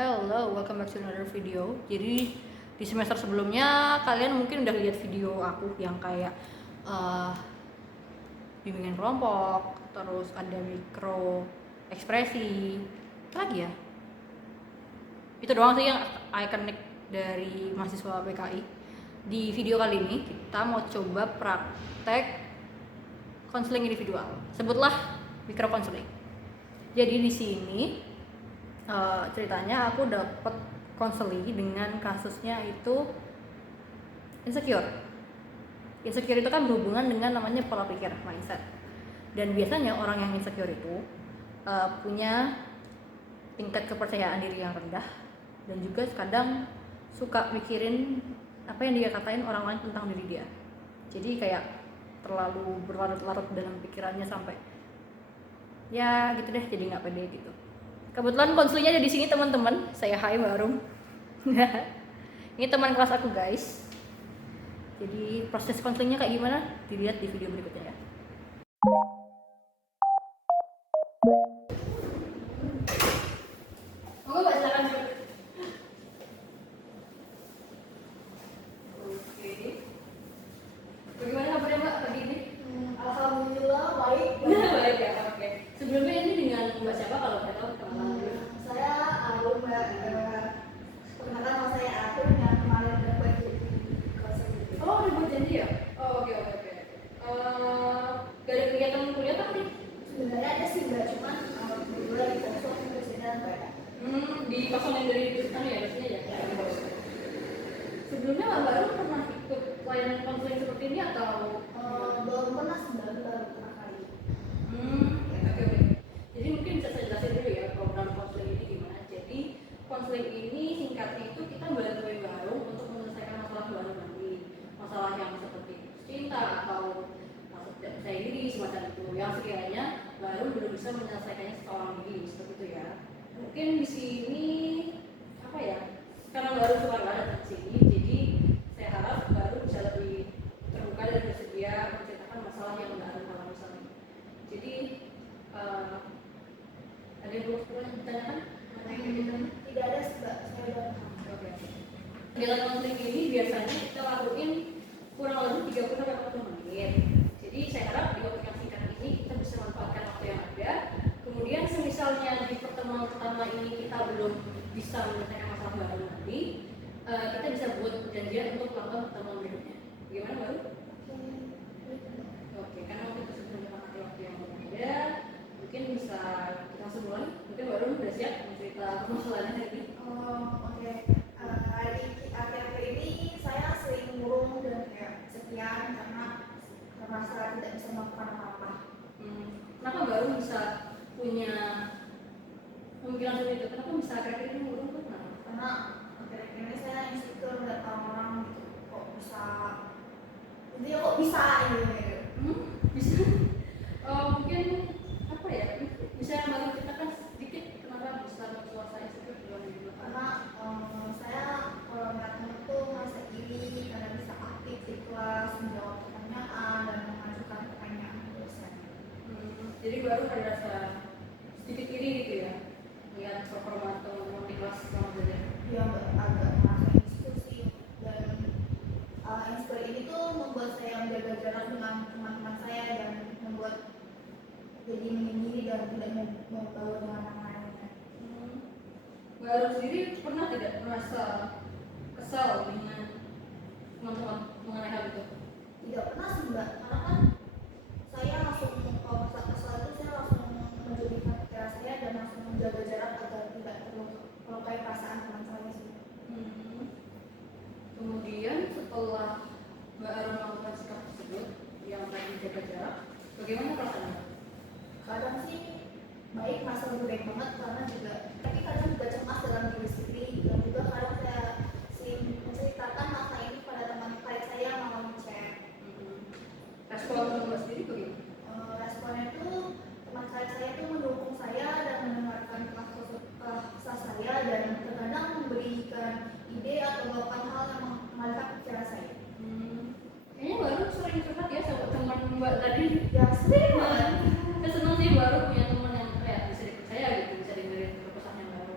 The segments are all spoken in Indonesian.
Hello, welcome back to another video. Jadi di semester sebelumnya kalian mungkin udah lihat video aku yang kayak bimbingan kelompok, terus ada mikro ekspresi, apa lagi ya? Itu doang sih yang ikonik dari mahasiswa PKI. Di video kali ini kita mau coba praktek konseling individual. Sebutlah mikro konseling. Jadi di sini ceritanya aku dapat konseling dengan kasusnya itu insecure. Insecure itu kan berhubungan dengan namanya pola pikir, mindset. Dan biasanya orang yang insecure itu punya tingkat kepercayaan diri yang rendah dan juga kadang suka mikirin apa yang dia katain orang lain tentang diri dia. Jadi kayak terlalu berlarut-larut dalam pikirannya sampai ya gitu deh, jadi nggak pede gitu. Kebetulan konselingnya ada di sini teman-teman. Saya Hai Barum. Ini teman kelas aku guys. Jadi proses konselingnya kayak gimana? Dilihat di video berikutnya ya. Monggo Mbak silakan. Oke. Bagaimana kabarnya Mbak pagi ini? Alhamdulillah baik. Baik ya. Oke. Sebelumnya ini dengan Mbak siapa kalau boleh tahu kenalan dulu? Saya Arum Mbak. Perkenalkan nama saya Arum yang kemarin dapat jadi konseling. Oh, udah buat janji ya? Oh, oke. Gak ada kegiatan kuliah apa nih? Sebenarnya ada sih Mbak, cuman kebetulan di kosong presiden Mbak. Di kosongin dari jurusan ya pastinya ya. Sebelumnya Mbak Baru pernah ikut layanan konseling seperti ini atau? Belum pernah sih Mbak, baru pernah kali. Oke. Jadi mungkin bisa saya jelasin dulu ya program konseling ini gimana. Jadi konseling ini singkatnya itu kita bantuin Baru untuk menyelesaikan masalah Baru nanti. Masalah yang seperti cinta atau tidak percaya diri semacam itu. Yang sekiranya Baru belum bisa menyelesaikannya seorang diri seperti itu ya. Mungkin di sini apa ya? Karena Baru suka banget di sini, jadi saya harap Baru bisa lebih terbuka dan bersedia menceritakan masalah yang Baru alami selama ini. Jadi ada yang belum ditanyakan? Tidak ada sih Mbak, saya udah Oke. Kegiatan konseling ini biasanya kita lakuin kurang lebih 30-40 menit. Jadi saya harap di waktu yang singkat ini kita bisa manfaatkan waktu yang ada. Kemudian semisalnya di pertemuan pertama ini kita belum bisa menyelesaikan masalah Baru nanti, kita bisa buat perjanjian untuk melakukan pertemuan berikutnya. Bagaimana Baru? Oke, karena kita sudah menyepakati waktu yang ada, mungkin bisa kita langsung mulai. Mungkin Baru udah siap mencerita permasalahannya ini. Oke. Akhir-akhir ini saya sering murung dan kayak sekian karena merasa tidak bisa melakukan apa-apa. Kenapa Baru bisa punya pemikiran seperti itu? Kenapa bisa akhir-akhir ini murung tuh? Karena akhir-akhir ini saya insecure melihat orang gitu, kok bisa gitu. Bisa. Mungkin apa ya? Bisa Baru ceritakan sedikit kenapa bisa suasana insecure dalam diri Baru? Karena saya kalau melihat teman tuh merasa iri karena bisa aktif di kelas, menjawab pertanyaan dan mengajukan pertanyaan ke dosen. Jadi Baru ada rasa sedikit iri gitu ya, lihat performa teman-teman di kelas sama belajar. Dia agak merasa insecure sih, dan insecure ini tuh membuat saya menjaga jarak dengan teman-teman saya dan membuat jadi menyendiri dan tidak mau bergaul dengan orang lainnya. Baru sendiri pernah tidak merasa kesal dengan teman-teman mengenai hal itu? Tidak pernah sih Mbak, karena kan saya langsung kalau merasa kesal itu saya langsung menjadikan pikiran saya dan langsung menjaga jarak agar tidak melukai perasaan teman saya sih. Kemudian setelah Mbak Arum melakukan sikap tersebut yang tadi jaga jarak, bagaimana perasaannya? Kadang sih baik, merasa lebih baik banget karena juga, tapi kadang juga cemas dalam diri sendiri dan juga kadang saya menceritakan masalah ini pada teman baik saya yang mau chat. Respon Mbak sendiri bagaimana? Responnya itu teman saya itu mendukung saya dan mendengarkan kesah saya dan terkadang memberikan ide atau melakukan hal yang mengalihkan pikiran saya. Kayaknya Baru sering curhat ya sama teman Mbak tadi. Ya sering banget. Saya senang sih Baru punya teman yang kayak bisa dipercaya gitu, bisa dengerin keresahannya Baru.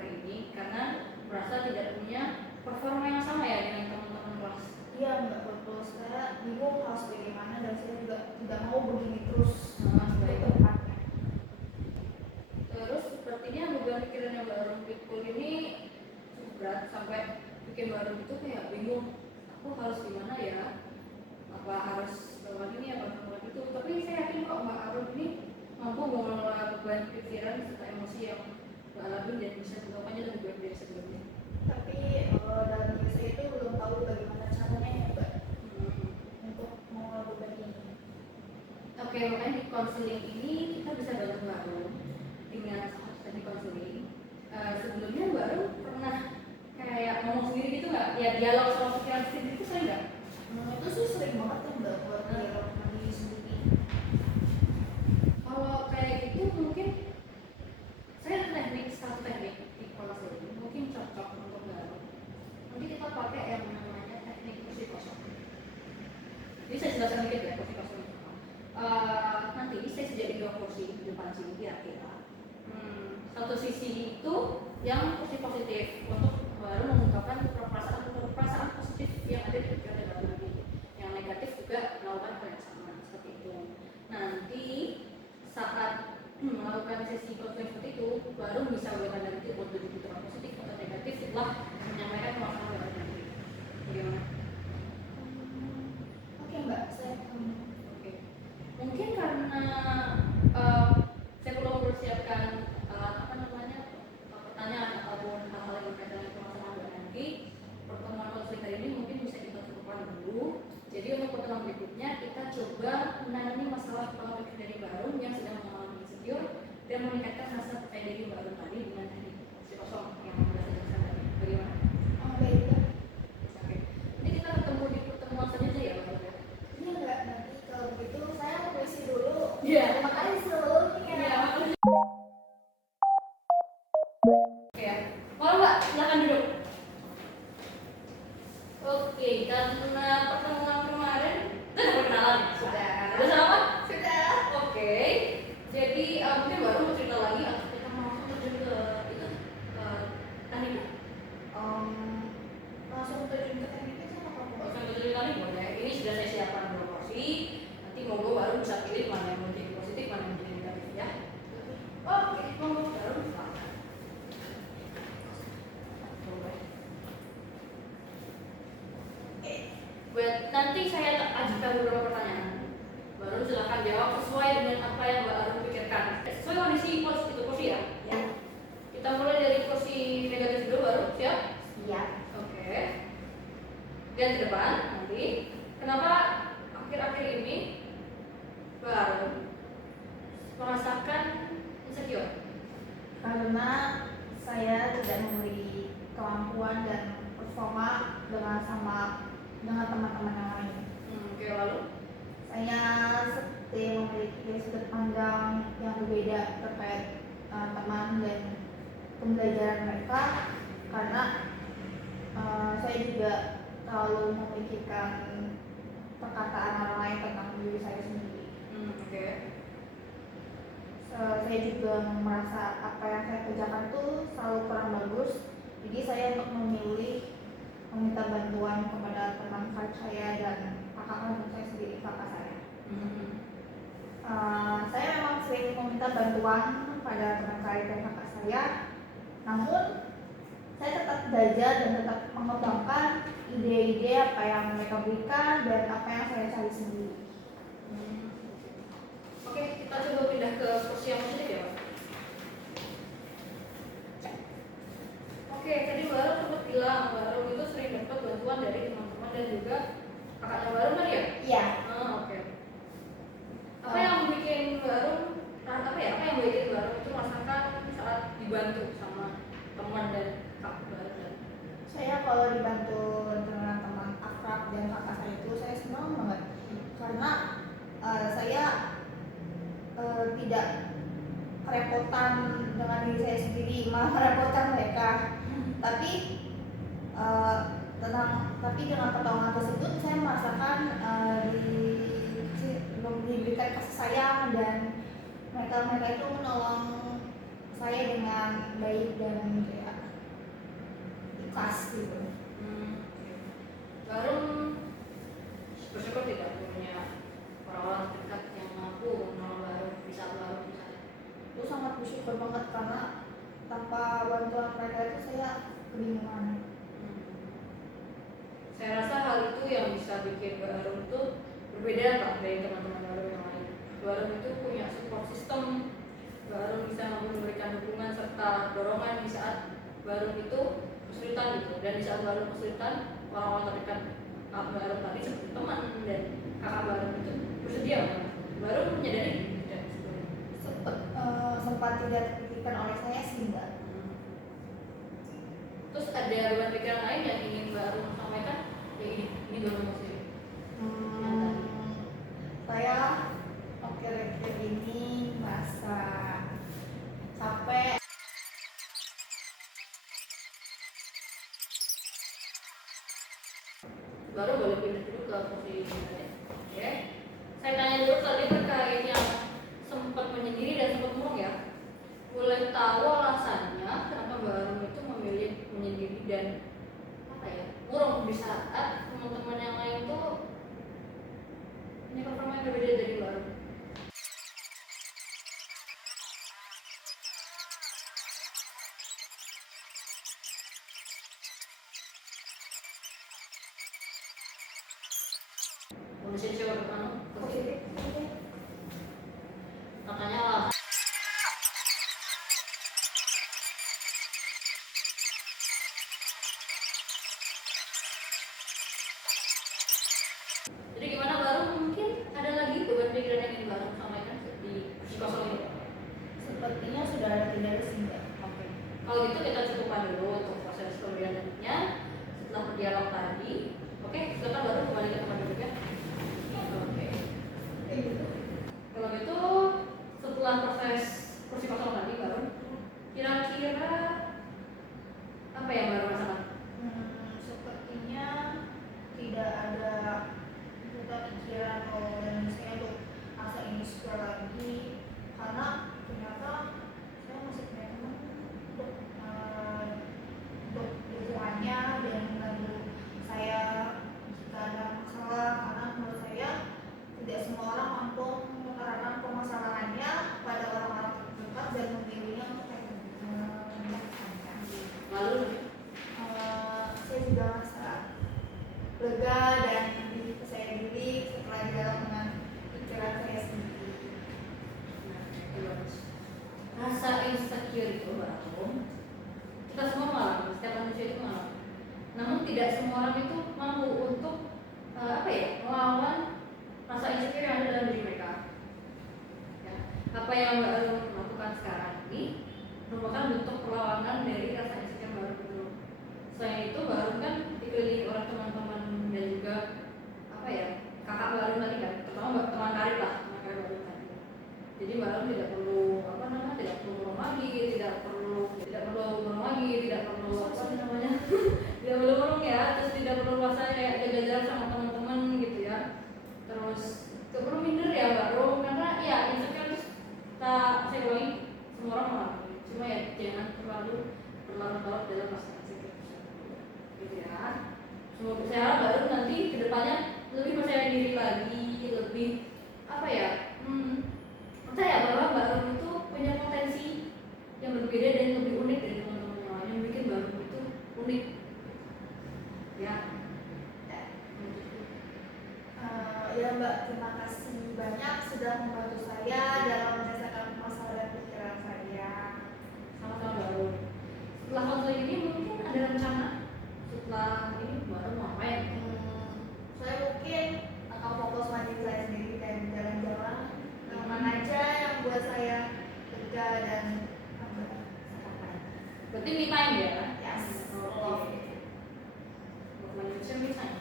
akhir-akhir ini karena merasa tidak punya performa yang sama ya dengan teman-teman kelas. Iya Mbak, betul. Saya bingung harus bagaimana dan saya juga tidak mau begini terus sampai ke depannya. Terus sepertinya beban pikiran yang baru pikul ini cukup berat sampai bikin baru itu kayak bingung, aku harus gimana ya, apa harus melakukan ini apa melakukan itu. Tapi saya yakin kok Mbak Arun ini mampu mengelola beban pikiran serta emosi yang Mbak alami dan bisa melakukannya lebih baik dari sebelumnya. Tapi dalam diri saya itu belum tahu bagaimana caranya ya Mbak untuk mengelola beban ini. Oke, makanya di konseling ini kita bisa bantu Mbak Arun dengan teknik konseling. Sebelumnya Mbak Arun pernah kayak ngomong sendiri gitu nggak? Ya dialog sama pikiran sendiri itu sering nggak? Itu sih sering banget kan Mbak buat dialog sama diri sendiri. Kalau kayak gitu mungkin saya ada satu teknik di konseling mungkin cocok untuk Mbak Arun. Nanti kita pakai yang namanya teknik kursi kosong. Jadi saya jelaskan dikit ya kursi kosong. Nanti saya sediain 2 kursi di depan sini kira-kira. Satu sisi itu yang kursi positif untuk baru mengungkapkan perasaan positif yang ada di pikiran baru tadi. Yang negatif juga melakukan hal yang sama seperti itu. Nanti saat melakukan sesi coaching seperti itu baru bisa melakukan negatif untuk jadi pikiran positif atau negatif setelah menyampaikan perasaan baru nanti. Bagaimana? Oke Mbak, saya Oke. Mungkin karena saya perlu mempersiapkan pertanyaan ataupun hal-hal yang berkaitan dengan permasalahan Mbak nanti, pertemuan konseling hari ini mungkin bisa kita cukupkan dulu. Jadi untuk pertemuan berikutnya kita coba menangani masalah pola pikir dari Mbak Arun yang sedang mengalami insecure dan meningkatkan rasa percaya diri Mbak Arun tadi dengan teknik kursi kosong yang sudah saya jelaskan tadi. Bagaimana? baik Mbak. Oke. Nanti kita ketemu di pertemuan selanjutnya ya Mbak Arun. Iya Mbak, nanti kalau begitu saya permisi dulu. Iya. Terima kasih seluruhnya. Iya. Oke. Kalau Mbak silakan duduk. Oke, karena pertemuan kemarin kita udah perkenalan. Sudah. Udah sama? Sudah. Oke. Jadi mungkin baru mau cerita lagi atau kita mau langsung terjun ke itu teknik. Langsung terjun ke tekniknya sama kamu. Langsung ke cerita nih boleh. Ini sudah saya siapkan 2 porsi. Nanti monggo baru bisa pilih mana yang mau jadi positif, mana yang jadi negatif ya. Oke, monggo baru silakan. Buat nanti saya ajukan beberapa pertanyaan. Baru silakan jawab sesuai dengan apa yang Mbak Arun pikirkan. Sesuai kondisi kursi ya. Ya. Kita mulai dari kursi negatif dulu baru siap? Iya. Oke. Dan ke depan nanti. Kenapa akhir-akhir ini Mbak Arun merasakan insecure? Karena saya tidak memiliki kemampuan dan performa dengan teman-teman yang lain. Oke, lalu Saya seperti memiliki sudut pandang yang berbeda terkait teman dan pembelajaran mereka karena saya juga terlalu memikirkan perkataan orang lain tentang diri saya sendiri. Oke. Saya juga merasa apa yang saya kerjakan tuh selalu kurang bagus, jadi saya untuk meminta bantuan kepada teman saya dan kakak kandung saya sendiri, kakak saya. Saya memang sering meminta bantuan pada teman saya dan kakak saya, namun saya tetap belajar dan tetap mengembangkan ide-ide apa yang mereka berikan dan apa yang saya cari sendiri. Oke, kita coba pindah ke kursi yang positif ya Pak. Oke, tadi baru sempat bilang baru itu sering dapat bantuan dari teman-teman dan juga kakaknya baru kan ya? Iya. Oke. Apa yang bikin baru apa yang bikin baru itu merasakan saat dibantu sama teman dan kakak baru dan Saya kalau dibantu dengan teman akrab dan kakak saya itu saya senang banget karena saya tidak kerepotan dengan diri saya sendiri, malah merepotkan mereka. Tapi dengan pertolongan tersebut saya merasakan diberikan kasih sayang dan mereka itu menolong saya dengan baik dan yang bisa bikin Barum itu berbeda lah dari teman-teman Barum yang lain. Barum itu punya support system, Barum bisa memberikan dukungan serta dorongan di saat Barum itu kesulitan gitu, dan di saat Barum kesulitan, orang-orang terdekat Barum tadi seperti teman dan kakak Barum itu bersedia banget. Barum menyadari tidak sempat tidak terpikirkan oleh saya sih enggak. Terus ada beban pikiran lain yang ingin Barum sampaikan? Ya ini Barum sendiri. Saya akhir-akhir ini merasa capek. Baru boleh pindah dulu ke posisi ini. Oke. Saya tanya dulu tadi terkait yang sempat menyendiri dan sempat murung ya. Boleh tahu alasannya kenapa Barum itu memilih menyendiri dan apa ya, murung di saat teman-teman yang lain tuh punya performa yang berbeda dari Barum. Kondisi coba kemana? Makanya lah. Jadi gimana Barum, mungkin ada lagi beban pikiran yang ingin Barum sampaikan di kosong ini? Sepertinya sudah ada tidak sih enggak. Oke. Kalau gitu kita cukupkan dulu untuk proses pemberian lanjutnya setelah berdialog tadi. Oke, silakan Barum kembali ke tempat duduknya. Oke. Kalau gitu setelah proses kursi kosong tadi Barum, kira-kira apa yang Barum rasakan? Sepertinya tidak ada pikiran dan saya untuk masa ini sekali lagi, karena ternyata saya masih memang untuk dukungannya dan membantu saya jika ada masalah, karena menurut saya tidak semua orang mampu menerangkan permasalahannya pada orang-orang terdekat dan memilihnya untuk menyelesaikan. Lalu Saya juga merasa lega dan saya diri setelah dialog dengan pikiran saya sendiri. Rasa insecure itu Barum, kita semua mengalami, setiap manusia itu mengalami. Namun tidak semua orang itu mampu untuk melawan rasa insecure yang ada dalam diri mereka. Ya. Apa yang Barum lakukan sekarang ini merupakan bentuk perlawanan dari rasa insecure Barum itu. Selain itu Barum kan dikelilingi oleh teman-teman dan juga kakak Barum tadi kan, terutama teman karib lah, teman karib Barum tadi. Jadi Barum tidak perlu tidak perlu murung lagi, tidak perlu murung lagi, tidak perlu tidak perlu murung ya, terus tidak perlu merasa kayak jaga jarak sama teman-teman gitu ya. Terus tidak perlu minder ya Barum, karena ya insecure saya ulangi, semua orang mengalami. Cuma ya jangan terlalu berlarut-larut dalam rasa insecure gitu ya. Semoga saya harap Barum nanti kedepannya lebih percaya diri lagi, lebih percaya bahwa Barum itu punya potensi yang berbeda dan lebih unik dari teman-teman yang lain, yang bikin Barum itu unik ya. Ya Mbak, terima kasih banyak sudah membantu saya dalam menyelesaikan masalah dan pikiran saya. Sama-sama Barum. Setelah konseling ini mungkin ada rencana setelah ini Barum mau ngapain? Saya mungkin akan fokus mandiri saya sendiri dan jalan-jalan kemana aja yang buat saya lega dan Berarti me time ya? yes. Oke. Buat manusia me time.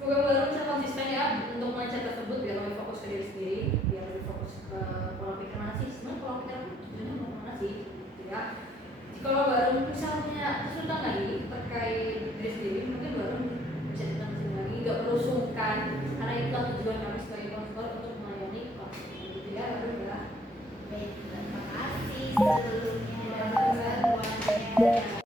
Semoga Barum bisa konsisten ya untuk mindset tersebut, biar lebih fokus ke diri sendiri, biar lebih fokus ke pola pikir mana sih. Sebenarnya pola pikir aku tujuannya mau kemana sih gitu ya. Kalau Barum misalnya kesulitan lagi terkait diri sendiri, mungkin Barum bisa datang sini lagi, nggak perlu sungkan, karena itulah tujuan kami sebagai konselor untuk melayani konseling gitu ya Barum ya. Baik, terima kasih sebelumnya dan semuanya.